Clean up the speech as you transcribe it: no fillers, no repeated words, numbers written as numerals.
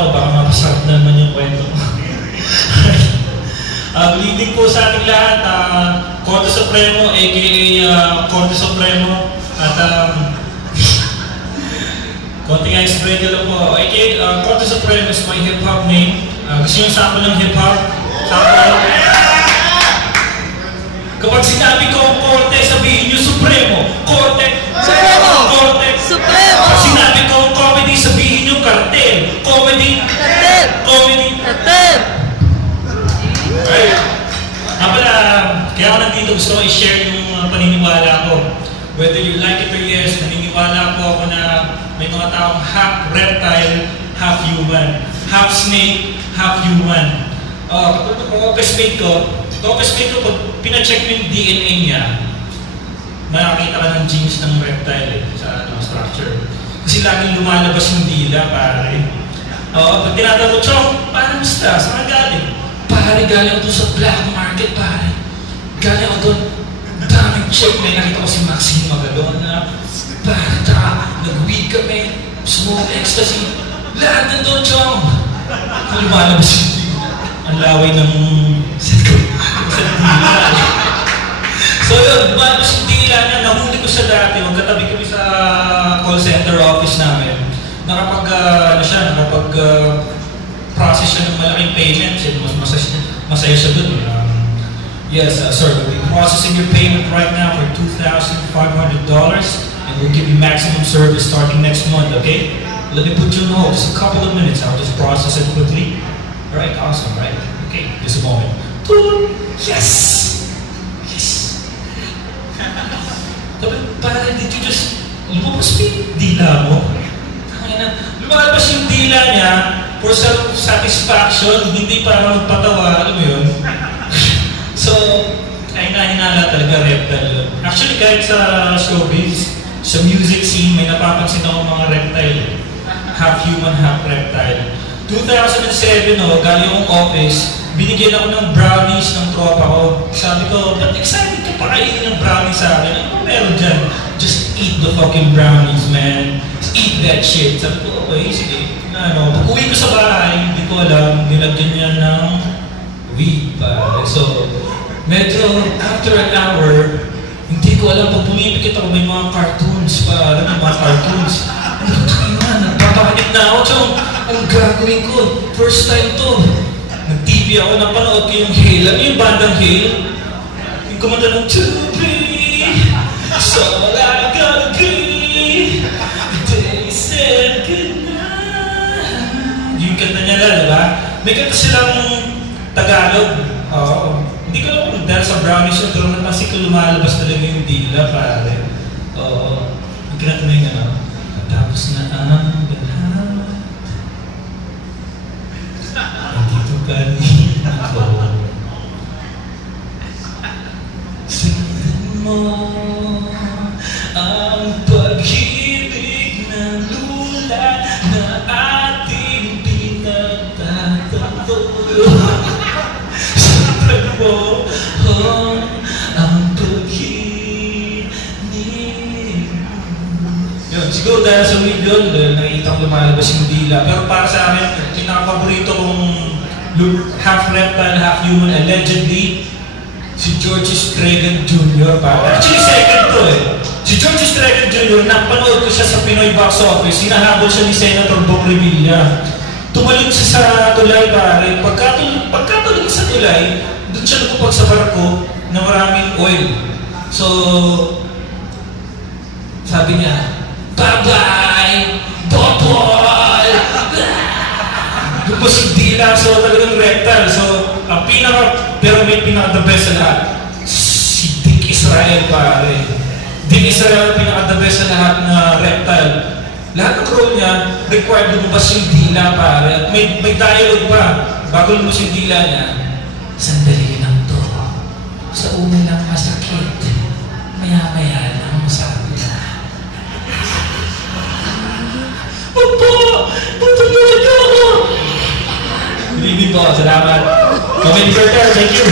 ako, baka mapasarap naman yung kwento ko. Good evening po sa ating lahat, Korte Supremo, aka Korte Supremo, at konting explain ko lang po, aka Korte Supremo is my hip-hop name. Gusto nyo sample ng hip-hop? Sample? Kapag sinabi ko Korte, sabihin nyo Supremo. Korte, Supremo! Korte, Supremo! Kapag sinabi ko comedy, sabihin nyo Cartel. Comedy, Cartel! Comedy, Cartel! Kaya ako nandito, gusto ko i-share yung paniniwala ko. Whether you like it or yes, naniniwala po ako na may mga taong half reptile, half human. Half snake, half human. Kapag office-mate ko, pag pina-check mo yung DNA niya, makakita ka ng genes ng reptile sa structure. Kasi laging lumalabas yung dila, pare. Pag tinatanong, Chong, paano basta? Saan ka galing? Pare, galing ako sa black market, pare. Galing ako doon. Daming check. May nakita ko si Maxine Magalona. Pare, nag-weed kami. Smoke ecstasy. Lahat na doon, Chong. Kung lumalabas yung dila. Ang laway ng sa dila. So yun, lumalabas yung dila niya. Nahuli ko siya dati. Magkatabi kami sa call center office namin. Process siya ng malaking payments. Mas masaya siya dun. Yes, sir, we'll be processing your payment right now for $2,500 and we'll give you maximum service starting next month, okay? Let me put you on hold. Just a couple of minutes. I'll just process it quickly. All right, awesome, right? Okay, just a moment. Yes! Yes! Parang did you just lumabas yung dila mo? Lumalabas yung dila niya for self-satisfaction, hindi para magpatawa, alam mo yun? So, ay nahinala talaga reptile. Actually, kahit sa showbiz, sa music scene, may napapansin ako mga reptile. Half human, half reptile. 2007, galing akong office, binigyan ako ng brownies ng tropa ko. Sabi ko, ba't excited ka pa kainin ng brownies sa akin? Ano meron dyan? Just eat the fucking brownies, man. Just eat that shit. Sabi ko, okay, sige. Pag-uwi ko sa bahay, hindi ko alam, nilagyan niya ng weed pa. So, medyo after an hour, hindi ko alam, pag pumipikit ako, may mga cartoons pa. Alam mo, mga cartoons. Ano ko tayo na? Nagpapakanip na ako. So, ang gagawin ko, first time to. Nag-TV ako, napanood ko yung Hale. Ano yung bandang Hale? Yung kumanta ng to be, so all I gotta be, they said goodnight. Yung kanta niya lang, diba? May kanta silang Tagalog. Hindi ko alam kung dahil sa brownies yun, pero napansin ko lumalabas talaga yung dila, pare. Yung kinanta na yung tapos na ang lahat. Nandito kanina ko. Sabihin mo ang pag-ibig na lula na ating pinagtatanto. Sabihin mo ang pag-ibig. Siguro dahil sa video, nakikita ko lumalabas yung dila. Pero para sa amin, pinaka-paborito kong half reptile, half human, allegedly, si George Stregan Jr. Actually, second to eh. Si George Stregan Jr., napanood ko siya sa Pinoy box office, hinahabol siya ni Senator Bong Revilla. Tumalon siya sa tulay, pare. Pagkatuloy sa tulay, doon siya lumupag sa barko na maraming oil. So, sabi niya, bye-bye! Bobol! Lupos yung dila, so talagang reptile. So, ang pero may pinaka-the best sa lahat. Si Dick Israel, pare. Dick Israel, pinaka-the best sa lahat na reptile. Lahat ng role niya, required lumabas yung dila, pare. At may dialogue pa. Bago lumabas yung dila niya, sandali lang to. Sa una lang masakit. Maya-maya lang masabi na. Patuloy ako! Hindi po, salamat. Comment Carter, thank you.